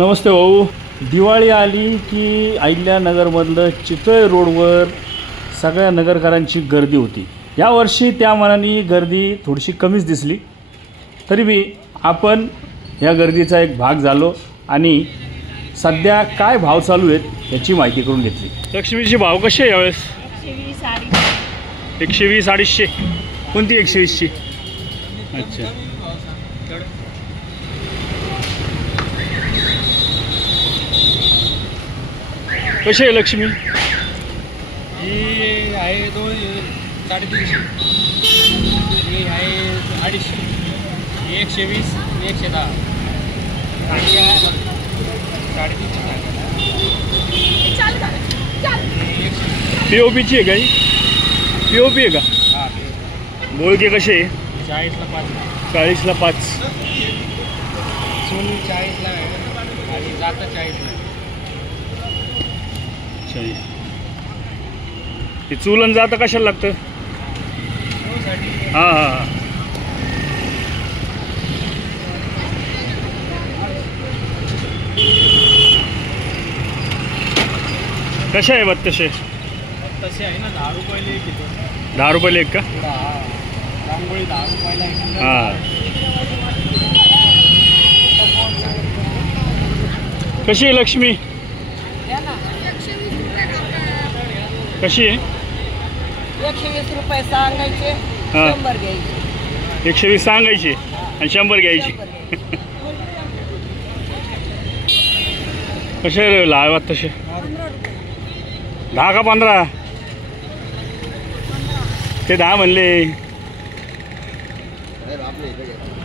नमस्ते भाऊ. दिवाळी आली की अहिल्यानगरमधलं चितळे रोडवर सगळ्या नगरकरांची गर्दी होती. यावर्षी त्या मानाने गर्दी थोडीशी कमीच दिसली, तरी बी आपण या गर्दीचा एक भाग झालो आणि सध्या काय भाव चालू आहेत याची माहिती करून घेतली. लक्ष्मीची भाव कसे आहे यावेळेस? 120 250. कोणती 120ची? अच्छा. कशी आहे लक्ष्मी? ही आहे 200-350. ही आहे 250. 120, 110. आणि आहे 350. POPची आहे का ही? POP आहे का? हां. बोळके कसे आहे? 40ला 5. 40ला 5. चूल 40ला आहे आणि जाता 40ला. ते चुलन जातं कशाला लागतं? हां हां. कशा आहे बत्त तसे? तसे आहे ना 10 रुपयाला एक येतो. 10 रुपयाला एक का? रांगोळी 10 रुपयाला एक. हां. कशी आहे लक्ष्मी? कशी आहे? 120 रुपये सांगायचे, 100 घ्यायचे. 120 सांगायची आणि 100 घ्यायची. कसे लावात तसे? 10 का 15? ते 10 म्हणले.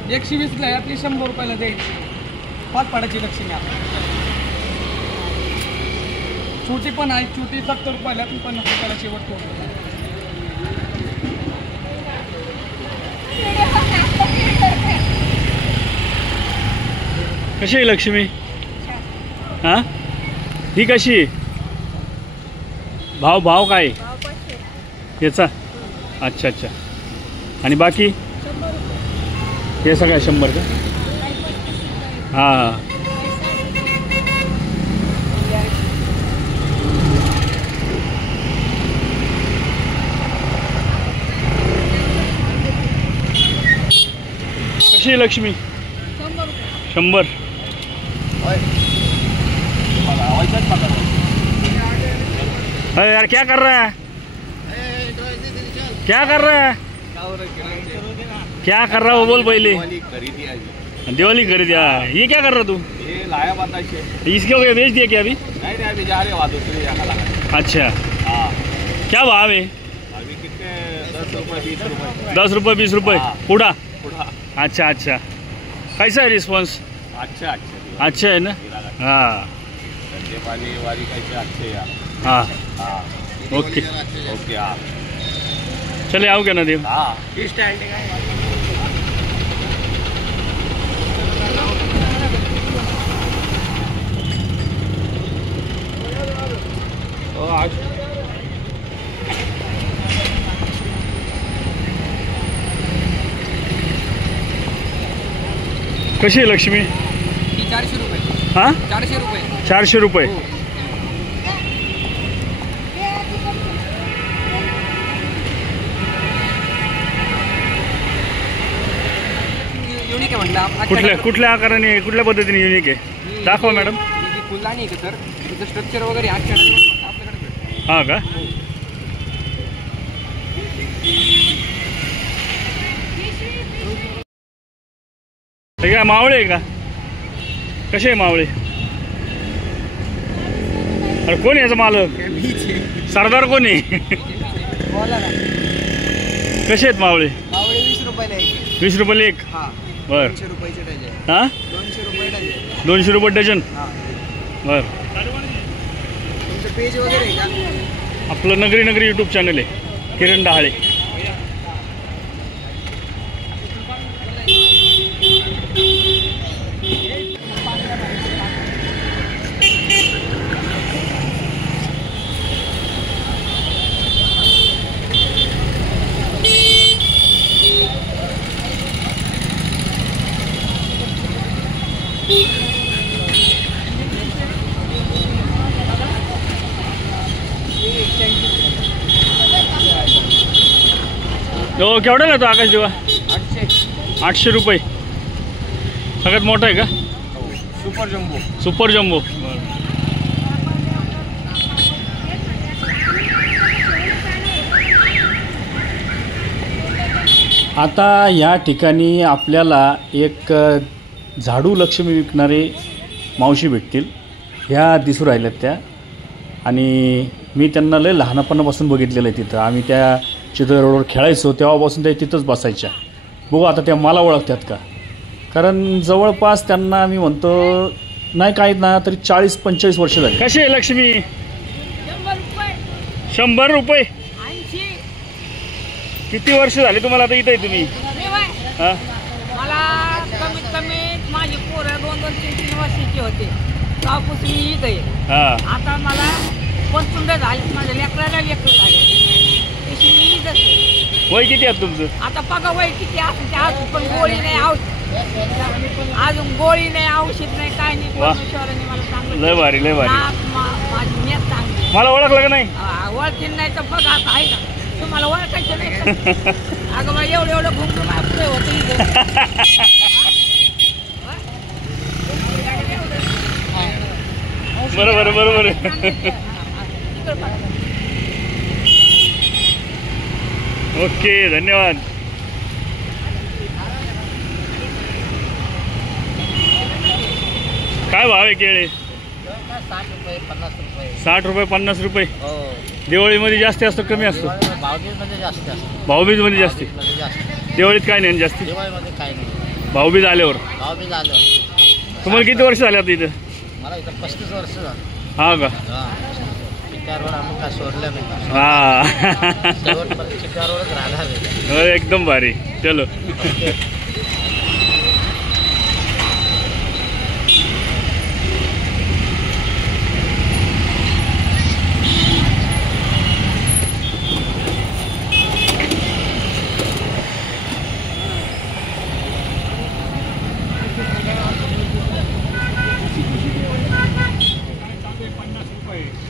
120ला आहे आपली, 100 रुपयाला द्यायची. 5 पाडाची लक्ष्मी आपली. छोटी पण आहे, छोटी 70 रुपयाला, 50 रुपयाला शेवट करू. कशी आहे लक्ष्मी? हां, ही कशी आहे? भाव काय याचा? अच्छा अच्छा. आणि बाकी हे सगळं 100 का? हां. कशी आहे लक्ष्मी? 100. अरे यार क्या कर रहा है? क्या कर रहा है? क्या कर रहा हो बोल पहले. दिवाली खरीदी. ये क्या कर रहा तू? ये लाया बताइए. इसके बेच दिया क्या अभी? नहीं अभी जा रहे हो दूसरे. अच्छा. हाँ. क्या भाव है? अभी कितने? 10 रुपये 20 रुपये. 10 रुपये 20 रुपये पुडा. पुढा. अच्छा अच्छा. कैसा है रिस्पॉन्स? अच्छा. अच्छा है ना? हाँ धंधे पानी वाली कैसे अच्छे यार. हाँ. हाँ. ओके. हाँ. चले आओ क्या ना देव. हाँ. स्टँड काय? कशी आहे लक्ष्मी? 400 रुपये. हां, 400 रुपये. 400 रुपये. युनिक आहे म्हटलं. कुठल्या आकाराने, कुठल्या पद्धतीने युनिक आहे? दाखवा मॅडम. फुलदाणी आहे का सर? तिचं स्ट्रक्चर वगैरे आपल्याकडे. हां का? हे काय मावळे आहे का? कसे आहे मावळे? अरे कोण आहे याचा मालक? सरदार कोण आहे? बोला ना. कसे आहेत मावळे? मावळे 20 रुपयाला एक. 20 रुपयाला एक. हां. बर. 200 रुपयाचे डझन. हां, 200 रुपये डझन. 200 रुपये डझन. हां. बर. तुमचं पेज वगैरे आहे का? आपलं नगरी यूट्यूब चॅनल आहे, किरण डहाळे. तो केवढा ना तो आकाश दिवा? 800. 800 रुपये. सगळ्यात मोठा आहे का? Super jumbo. Super jumbo. आता या ठिकाणी आपल्याला एक झाडू लक्ष्मी विकणारे मावशी भेटतील. ह्या दिसू राहिल्यात त्या, आणि मी त्यांना लय लहानपणापासून बघितलेलं आहे तिथं. आम्ही त्या चितळे रोडवर खेळायचो तेव्हापासून त्या तिथंच बसायच्या. बघू आता त्या मला ओळखतात का, कारण जवळपास त्यांना मी म्हणतो नाही काय ना तरी 40-45 वर्ष झाली. कशी आहे लक्ष्मी? 100 रुपये. किती वर्ष झाली तुम्हाला आता इथं आहे तुम्ही? हां, मला कमीत कमी माझी पोरं 2-3 वर्षाची होते तेव्हापासून मी इथं आहे. हां. आता मला 55 झाले, माझ्या लेकराला लेकर झाले, तशी मी इथंच आहे. वय किती आहे तुमचं? आता बघा वय किती असं ते अजून पण गोळी नाही, अजून गोळी नाही, औषध नाही, काय नाही. परमेश्वराने मला चांगलं लय भारी लय भारी. माझी मेद चांगली. मला ओळखलं का नाही? ओळखीन नाही तर बघा आता आहे का तुम्हाला ओळखायचं नाही का? अगं बा एवढं घुमून आपलं होतं इथं. बरोबर बरोबर. ओके, धन्यवाद. काय भाव आहे केळे? 60 रुपये 50 रुपये. 60 रुपये 50 रुपये. हो. दिवाळीमध्ये जास्त असतो कमी असतो? भावबीजमध्ये जास्त असतं. भाऊबीजमध्ये जास्ती. जास्त. दिवाळीत काय नाही जास्ती? दिवाळीमध्ये काही नाही. भाऊबीज आल्यावर. भावबीज आलं. तुम्हाला किती वर्ष झाले आता इथं? मला इथं 35 वर्ष झालं. हा का? चिक्कारवर आम्ही काय सोडलं नाही. हा. शेवटपर्यंत चिक्कारवरच राहणार आहे. एकदम भारी. चलो.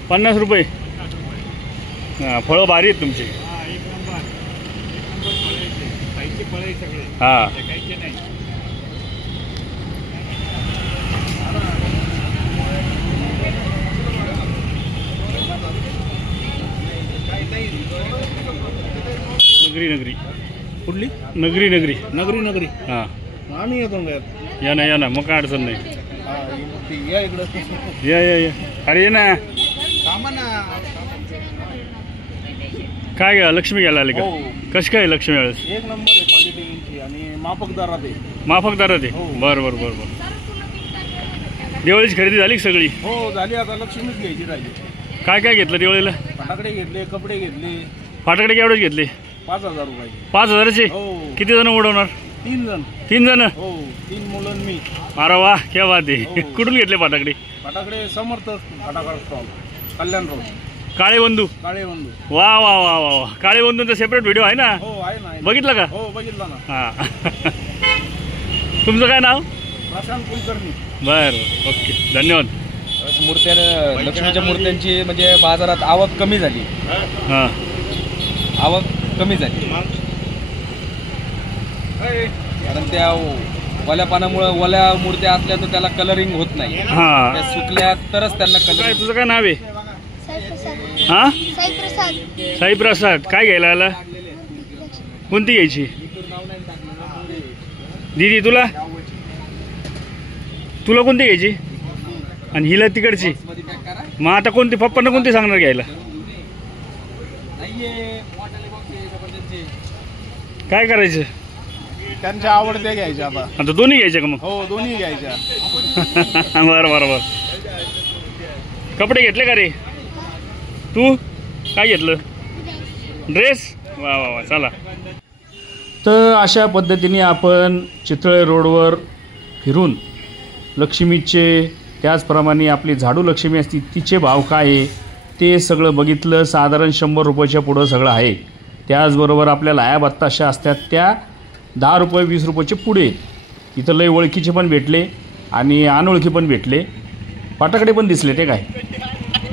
₹50. हां, फळं भारी आहेत तुमची. हां. नगरी कुठली? नगरी. हां, आम्ही येतो या ना मग काय अडचण नाही. या इकडं. या अरे ये ना. काय घ्या लक्ष्मी घ्यायला आले का? कशी काय लक्ष्मी वेळेस? 1 नंबर आहे क्वालिटी आणि माफक दरात आहे. माफकदारात आहे. बरं. दिवाळीची खरेदी झाली सगळी? हो झाली. आता लक्ष्मीच घ्यायची राहिली. काय घेतलं दिवाळीला? फटाकडे घेतले, कपडे घेतले. फाटाकडे केवढेच घेतले? 5,000 रुपये. 5,000चे? हो. किती जण उडवणार? 3 जण. 3 जण? हो, 3 मुलं मी. अरे वा, क्या बात आहे. हो. कुठून घेतले फटाकडे? फटाकडे समर्थ फटाकडा स्टॉल, कल्याण रोड, काळे बंधू. वा. काळे बंधूंचा सेपरेट व्हिडिओ आहे ना? हो आहे ना. बघितलं का? हो बघितला ना. हां. तुमचं काय नाव? प्रशांत कुलकर्णी. बरं, ओके, धन्यवाद. मूर्त्या लक्ष्मीच्या मूर्त्यांची म्हणजे बाजारात आवक कमी झाली. हां, आवक कमी झाली कारण त्या वल्या पानामुळं वल्या मूर्त्या असल्या तर त्याला कलरिंग होत नाही. हां. त्या सुकल्या तरच त्यांना काय कलर. तुझं काय नाव आहे? हां, साईप्रसाद. काय घ्यायला आला? कोणती घ्यायची दीदी? तुला कोणती घ्यायची? आणि हिला तिकडची? मग आता कोणती पप्पांना कोणती सांगणार घ्यायला? काय करायचं? त्यांच्या आवडत्या घ्यायच्या आता. आता दोन्ही घ्यायच्या का मग? हो दोन्ही घ्यायच्या. बरं. कपडे घेतले का रे? तू काय घेतलं? ड्रेस? वा. चला. तर अशा पद्धतीने आपण चितळे रोडवर फिरून लक्ष्मीचे, त्याचप्रमाणे आपली झाडू लक्ष्मी असती तिचे भाव काय आहे ते सगळं बघितलं. साधारण 100 रुपयाच्या पुढं सगळं आहे. त्याचबरोबर आपल्या लाया बत्ता अशा असतात त्या 10 रुपये 20 रुपयाचे पुढे. इथं लय ओळखीचे पण भेटले आणि अनोळखी पण भेटले. फाटाकडे पण दिसले ते काय.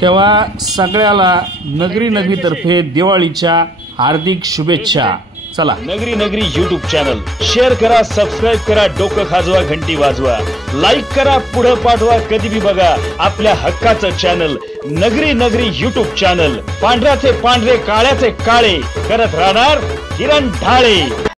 तेव्हा सगळ्याला नगरीतर्फे दिवाळीच्या हार्दिक शुभेच्छा. चला. नगरी नगरी यूट्यूब चॅनल शेअर करा, सबस्क्राईब करा, डोकं खाजवा, घंटी वाजवा, लाईक करा, पुढे पाठवा, कधी बी बघा आपल्या हक्काचं चॅनल नगरी नगरी यूट्यूब चॅनल. पांढऱ्याचे पांढरे, काळ्याचे काळे करत राहणार किरण ढाळे.